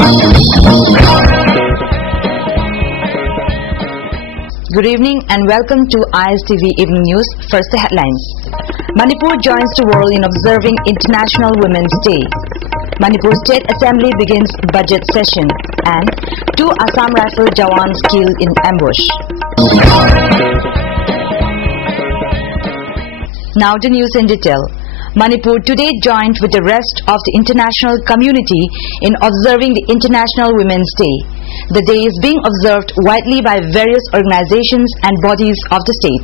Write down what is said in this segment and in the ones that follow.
Good evening and welcome to ISTV Evening News. First, the headlines. Manipur joins the world in observing International Women's Day. Manipur State Assembly begins budget session, and 2 Assam Rifle Jawans killed in ambush. Now the news in detail. Manipur today joined with the rest of the international community in observing the International Women's Day. The day is being observed widely by various organizations and bodies of the state.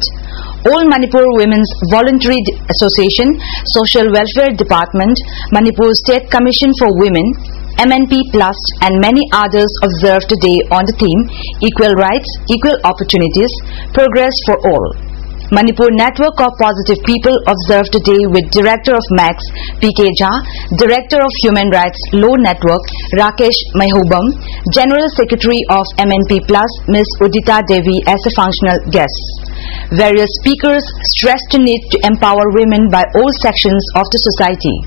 All Manipur Women's Voluntary Association, Social Welfare Department, Manipur State Commission for Women, MNP Plus and many others observed today on the theme Equal Rights, Equal Opportunities, Progress for All. Manipur Network of Positive People observed today with Director of MAX, P.K. Jha, Director of Human Rights Law Network, Rakesh Mahobam, General Secretary of MNP Plus, Ms. Udita Devi as a functional guests. Various speakers stressed the need to empower women by all sections of the society.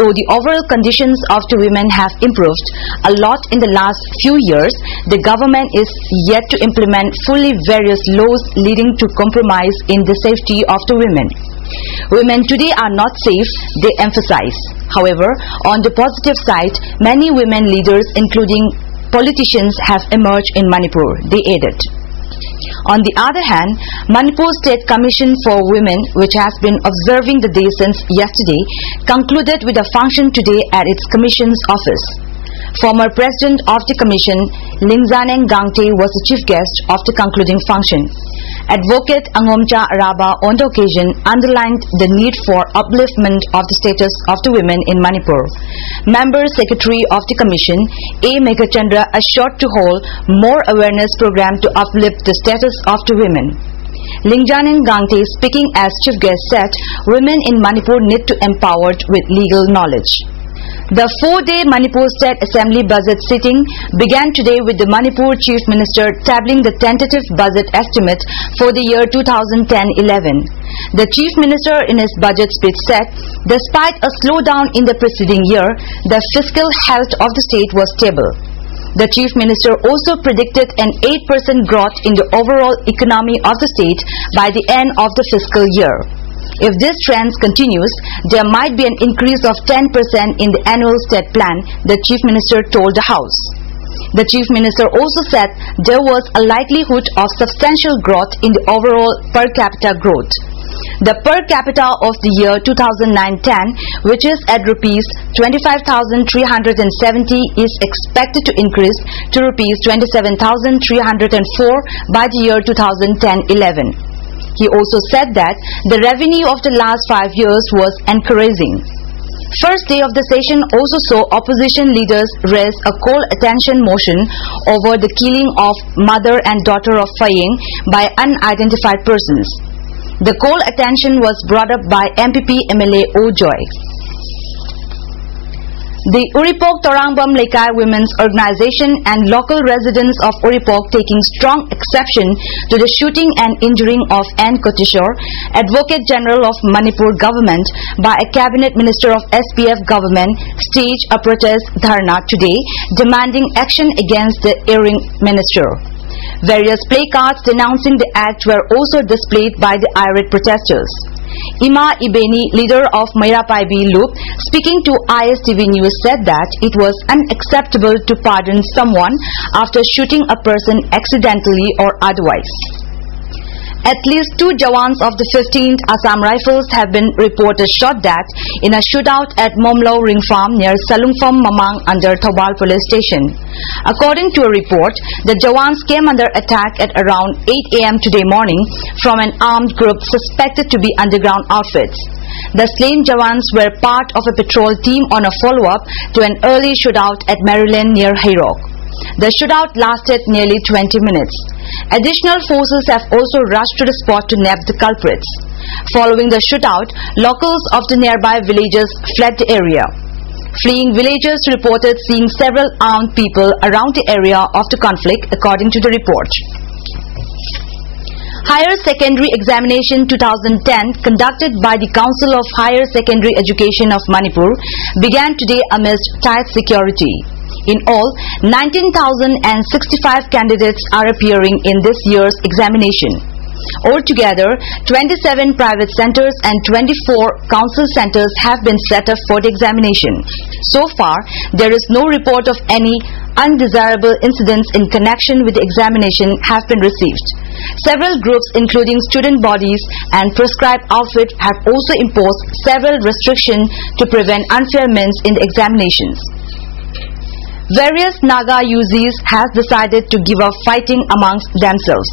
Though the overall conditions of the women have improved a lot in the last few years, the government is yet to implement fully various laws leading to compromise in the safety of the women. Women today are not safe, they emphasize. However, on the positive side, many women leaders, including politicians, have emerged in Manipur, they added. On the other hand, Manipur State Commission for Women, which has been observing the day since yesterday, concluded with a function today at its commission's office. Former President of the Commission, Lingzaneng Gangte, was the chief guest of the concluding function. Advocate Angomcha Araba on the occasion underlined the need for upliftment of the status of the women in Manipur. Member Secretary of the Commission, A. Meghachandra, assured to hold more awareness program to uplift the status of the women. Lingzaneng Gangte, speaking as chief guest, said women in Manipur need to be empowered with legal knowledge. The 4-day Manipur State Assembly budget sitting began today with the Manipur Chief Minister tabling the tentative budget estimate for the year 2010-11. The Chief Minister in his budget speech said, despite a slowdown in the preceding year, the fiscal health of the state was stable. The Chief Minister also predicted an 8% growth in the overall economy of the state by the end of the fiscal year. If this trend continues, there might be an increase of 10% in the annual state plan, the Chief Minister told the House. The Chief Minister also said there was a likelihood of substantial growth in the overall per capita growth. The per capita of the year 2009-10, which is at rupees 25,370, is expected to increase to rupees 27,304 by the year 2010-11. He also said that the revenue of the last 5 years was encouraging. First day of the session also saw opposition leaders raise a call attention motion over the killing of mother and daughter of Faying by unidentified persons. The call attention was brought up by MPP MLA O. Joy. The Uripok Torangbam Lekai Women's Organization and local residents of Uripok taking strong exception to the shooting and injuring of N. Kotishore, Advocate General of Manipur Government, by a Cabinet Minister of SPF Government, staged a protest dharna today demanding action against the erring minister. Various placards denouncing the act were also displayed by the irate protesters. Ima Ibeni, leader of Mairapai B Loop, speaking to ISTV News, said that it was unacceptable to pardon someone after shooting a person accidentally or otherwise. At least 2 Jawans of the 15th Assam Rifles have been reported shot dead in a shootout at Momlo Ring Farm near Salungpham Mamang under Thobal Police Station. According to a report, the Jawans came under attack at around 8 a.m. today morning from an armed group suspected to be underground outfits. The slain Jawans were part of a patrol team on a follow-up to an early shootout at Maryland near Hayrok. The shootout lasted nearly 20 minutes. Additional forces have also rushed to the spot to nab the culprits. Following the shootout, locals of the nearby villages fled the area. Fleeing villagers reported seeing several armed people around the area of the conflict, according to the report. Higher Secondary Examination 2010, conducted by the Council of Higher Secondary Education of Manipur, began today amidst tight security. In all, 19,065 candidates are appearing in this year's examination. Altogether, 27 private centers and 24 council centers have been set up for the examination. So far, there is no report of any undesirable incidents in connection with the examination have been received. Several groups, including student bodies and prescribed outfit, have also imposed several restrictions to prevent unfair means in the examinations. Various Naga UZs has decided to give up fighting amongst themselves.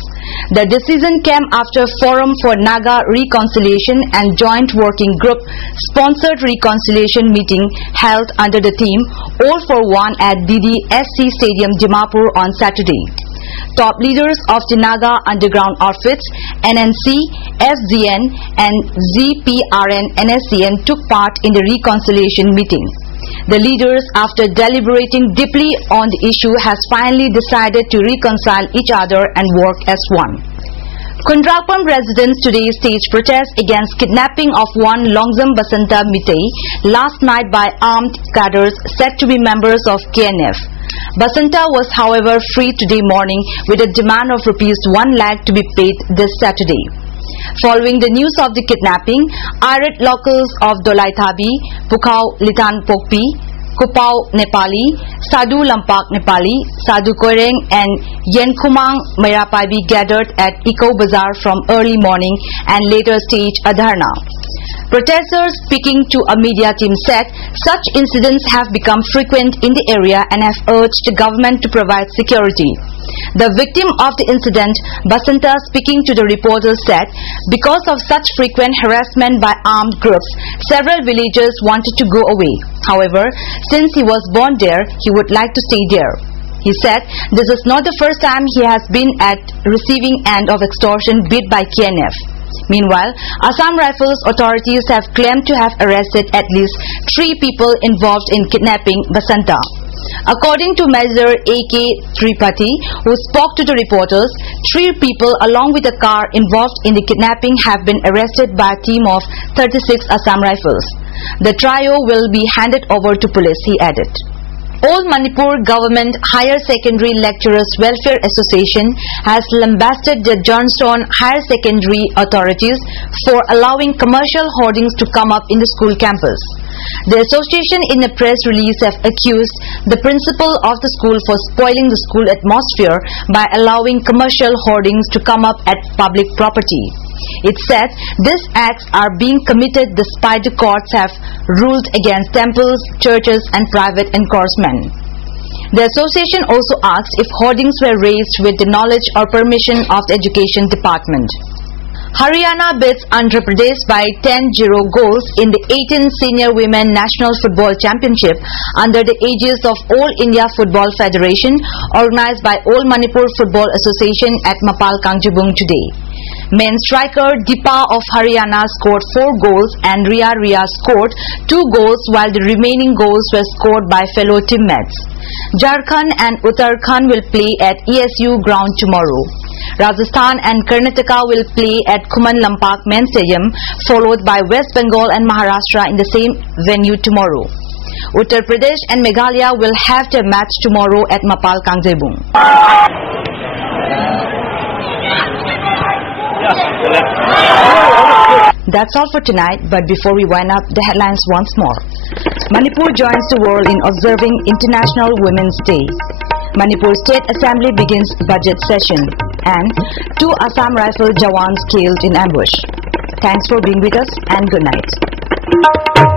The decision came after Forum for Naga Reconciliation and Joint Working Group sponsored reconciliation meeting held under the theme All for One at DDSC Stadium, Dimapur on Saturday. Top leaders of the Naga underground outfits, NNC, FZN and ZPRN NSCN took part in the reconciliation meeting. The leaders, after deliberating deeply on the issue, has finally decided to reconcile each other and work as one. Kundrapam residents today staged protests against kidnapping of one Longzam Basanta Mitei last night by armed cadres said to be members of KNF. Basanta was, however, freed today morning with a demand of ₹1 lakh to be paid this Saturday. Following the news of the kidnapping, irate locals of Dolaithabi, Pukhao Litan Pokpi, Kupao Nepali, Sadhu Lampak Nepali, Sadhu Koreng and Yenkumang Mayapaibi gathered at Eco Bazaar from early morning and later staged a dharna. Protesters speaking to a media team said such incidents have become frequent in the area and have urged the government to provide security. The victim of the incident, Basanta, speaking to the reporters, said because of such frequent harassment by armed groups, several villagers wanted to go away. However, since he was born there, he would like to stay there. He said this is not the first time he has been at receiving end of extortion bid by KNF. Meanwhile, Assam Rifles authorities have claimed to have arrested at least 3 people involved in kidnapping Basanta. According to Major A.K. Tripathi, who spoke to the reporters, 3 people along with a car involved in the kidnapping have been arrested by a team of 36 Assam Rifles. The trio will be handed over to police, he added. All Manipur Government Higher Secondary Lecturers Welfare Association has lambasted the Johnstone Higher Secondary authorities for allowing commercial hoardings to come up in the school campus. The association in a press release have accused the principal of the school for spoiling the school atmosphere by allowing commercial hoardings to come up at public property. It said these acts are being committed despite the courts have ruled against temples, churches and private encouragement. The association also asked if hoardings were raised with the knowledge or permission of the Education Department. Haryana beats Andhra Pradesh by 10-0 goals in the 18th Senior Women National Football Championship under the aegis of All India Football Federation, organized by All Manipur Football Association at Mapal Kangjabung today. Men striker Deepa of Haryana scored 4 goals and Ria scored 2 goals, while the remaining goals were scored by fellow teammates. Jharkhand and Uttarakhand will play at ESU ground tomorrow. Rajasthan and Karnataka will play at Khuman Lampak Main Stadium, followed by West Bengal and Maharashtra in the same venue tomorrow. Uttar Pradesh and Meghalaya will have their match tomorrow at Mapal Kangjabung. That's all for tonight, but before we wind up, the headlines once more. Manipur joins the world in observing International Women's Day. Manipur State Assembly begins budget session. And 2 Assam Rifle Jawans killed in ambush. Thanks for being with us and good night.